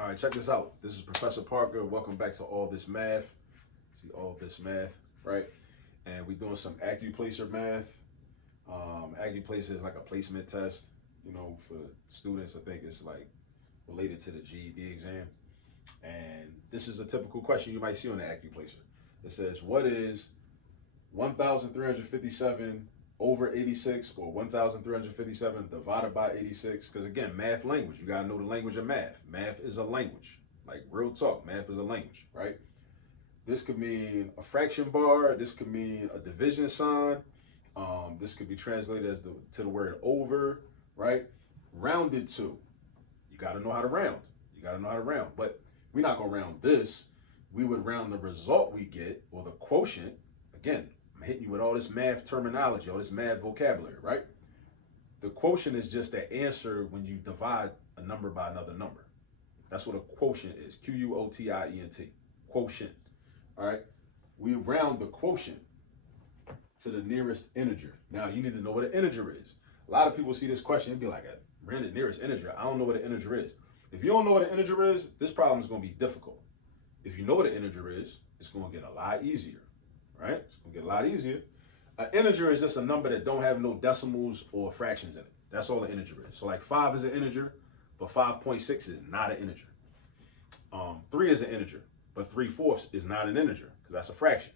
All right, check this out. This is Professor Parker. Welcome back to All This Math. See, All This Math, right? And we're doing some Accuplacer math. Accuplacer is like a placement test, you know, for students. I think it's like related to the GED exam. And this is a typical question you might see on the Accuplacer. It says, what is 1,357 over 86 or 1,357 divided by 86? Because again, math language, you got to know the language of math. Math is a language, like real talk. Math is a language, right? This could mean a fraction bar. This could mean a division sign. This could be translated as to the word over, right? Rounded to. You got to know how to round. You got to know how to round. But we're not going to round this. We would round the result we get, or the quotient. Again, I'm hitting you with all this math terminology, all this math vocabulary, right? The quotient is just the answer when you divide a number by another number. That's what a quotient is. Quotient. Quotient. All right. We round the quotient to the nearest integer. Now you need to know what an integer is. A lot of people see this question and be like, round the nearest integer. I don't know what an integer is. If you don't know what an integer is, this problem is going to be difficult. If you know what an integer is, it's going to get a lot easier, right? It's going to get a lot easier. An integer is just a number that don't have no decimals or fractions in it. That's all an integer is. So like 5 is an integer, but 5.6 is not an integer. 3 is an integer, but 3/4 is not an integer because that's a fraction.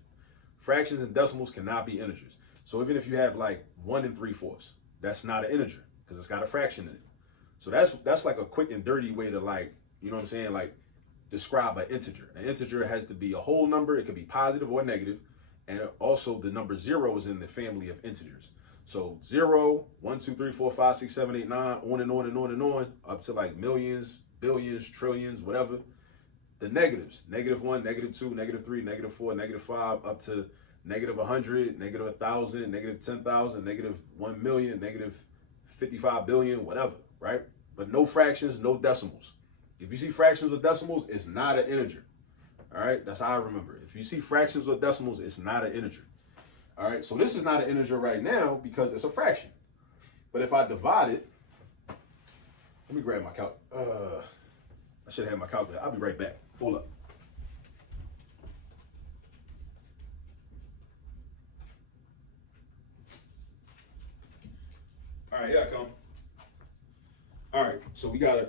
Fractions and decimals cannot be integers. So even if you have like 1 3/4, that's not an integer because it's got a fraction in it. So that's like a quick and dirty way to, like, you know what I'm saying, like describe an integer. An integer has to be a whole number. It could be positive or negative. And also the number 0 is in the family of integers. So 0, 1, 2, 3, 4, 5, 6, 7, 8, 9, on and on and on and on, up to like millions, billions, trillions, whatever. The negatives, -1, -2, -3, -4, -5, up to -100, -1,000, -10,000, -1,000,000, -55 billion, whatever, right? But no fractions, no decimals. If you see fractions or decimals, it's not an integer. All right, that's how I remember it. If you see fractions or decimals, it's not an integer. All right, so this is not an integer right now because it's a fraction. But if I divide it, let me grab my calculator. I should have my calculator. I'll be right back. Hold up. All right, here I come. All right, so we got to,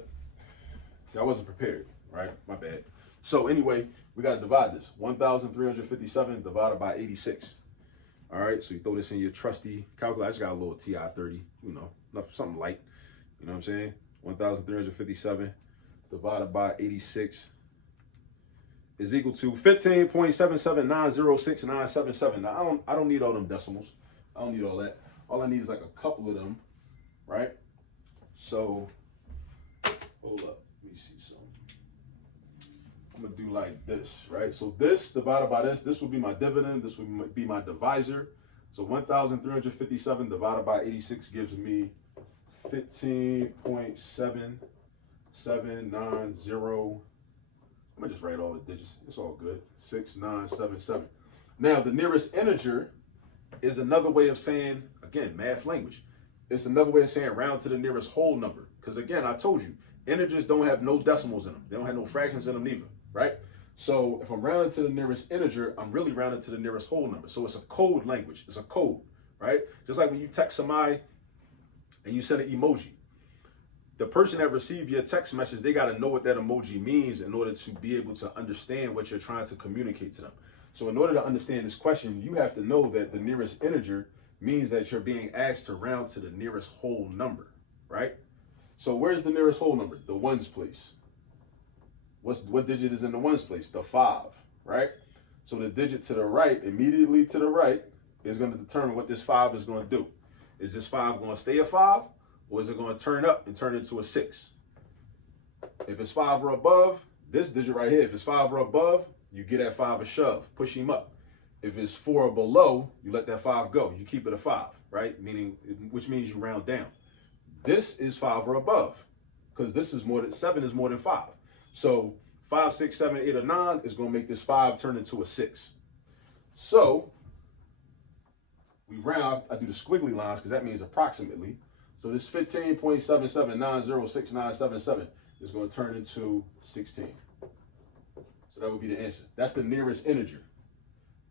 see, I wasn't prepared, right? My bad. So anyway, we got to divide this. 1,357 divided by 86. All right, so you throw this in your trusty calculator. I just got a little TI-30, you know, something light. You know what I'm saying? 1,357 divided by 86 is equal to 15.77906,977. Now, I don't need all them decimals. I don't need all that. All I need is like a couple of them, right? So, hold up. Let me see something. I'm going to do like this, right? So this divided by this would be my dividend. This would be my divisor. So 1,357 divided by 86 gives me 15.7790. I'm going to just write all the digits. It's all good. 6977. Now, the nearest integer is another way of saying, again, math language. It's another way of saying round to the nearest whole number. Because again, I told you, integers don't have no decimals in them. They don't have no fractions in them neither, right? So if I'm rounding to the nearest integer, I'm really rounding to the nearest whole number. So it's a code language. It's a code, right? Just like when you text somebody and you send an emoji. The person that received your text message, they got to know what that emoji means in order to be able to understand what you're trying to communicate to them. So in order to understand this question, you have to know that the nearest integer means that you're being asked to round to the nearest whole number, right? So where's the nearest whole number? The ones place. What digit is in the ones place? The 5, right? So the digit to the right, immediately to the right, is going to determine what this 5 is going to do. Is this 5 going to stay a 5, or is it going to turn up and turn into a 6? If it's 5 or above, this digit right here, if it's 5 or above, you get that 5 a shove, push him up. If it's 4 or below, you let that 5 go. You keep it a 5, right? Which means you round down. This is 5 or above, because this is more than 7 is more than 5. So 5, 6, 7, 8, or 9 is going to make this 5 turn into a 6. So we round. I do the squiggly lines because that means approximately. So this 15.77906,977 is going to turn into 16. So that would be the answer. That's the nearest integer.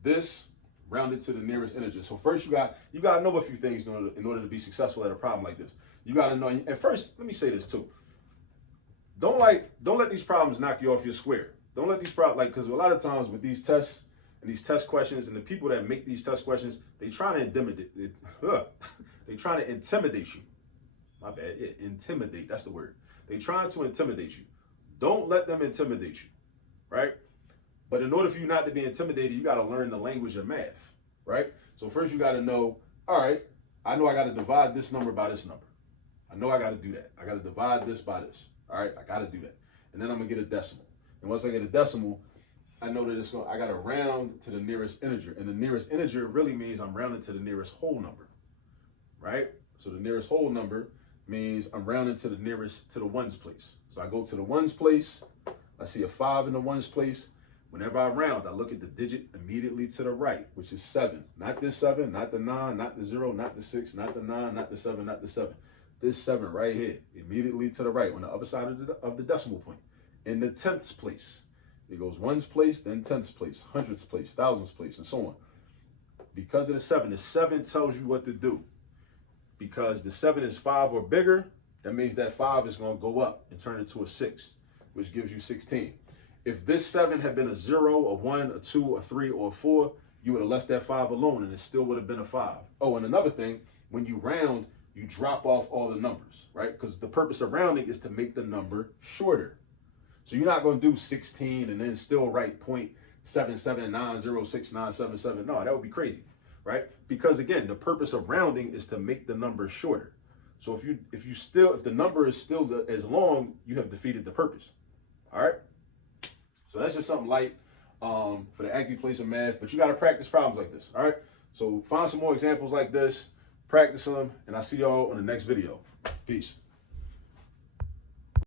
This rounded to the nearest integer. So first you got to know a few things in order to be successful at a problem like this. You got to know. And first, let me say this too. Don't let these problems knock you off your square. Don't let these problems, because a lot of times with these tests and these test questions and the people that make these test questions, they try to intimidate. They try to intimidate you. My bad. Yeah, intimidate. That's the word. They trying to intimidate you. Don't let them intimidate you, right? But in order for you not to be intimidated, you got to learn the language of math, right? So first you got to know, all right, I know I got to divide this number by this number. I know I got to do that. I got to divide this by this. All right, I got to do that. And then I'm going to get a decimal. And once I get a decimal, I know that I got to round to the nearest integer. And the nearest integer really means I'm rounding to the nearest whole number, right? So the nearest whole number means I'm rounding to the ones place. So I go to the ones place. I see a 5 in the ones place. Whenever I round, I look at the digit immediately to the right, which is 7. Not this 7, not the 9, not the 0, not the 6, not the 9, not the 7, not the 7. This 7 right here, immediately to the right, on the other side of the decimal point. In the tenths place. It goes ones place, then tenths place, hundredths place, thousands place, and so on. Because of the 7 tells you what to do. Because the 7 is 5 or bigger, that means that 5 is going to go up and turn into a 6, which gives you 16. If this 7 had been a 0, a 1, a 2, a 3, or a 4, you would have left that 5 alone and it still would have been a 5. Oh, and another thing, when you round, you drop off all the numbers, right? Because the purpose of rounding is to make the number shorter. So you're not going to do 16 and then still write 0.77906977. No, that would be crazy, right? Because again, the purpose of rounding is to make the number shorter. So if the number is still as long, you have defeated the purpose. All right. So that's just something light for the Accuplacer math, but you got to practice problems like this. All right. So find some more examples like this. Practice them, and I'll see y'all on the next video. Peace.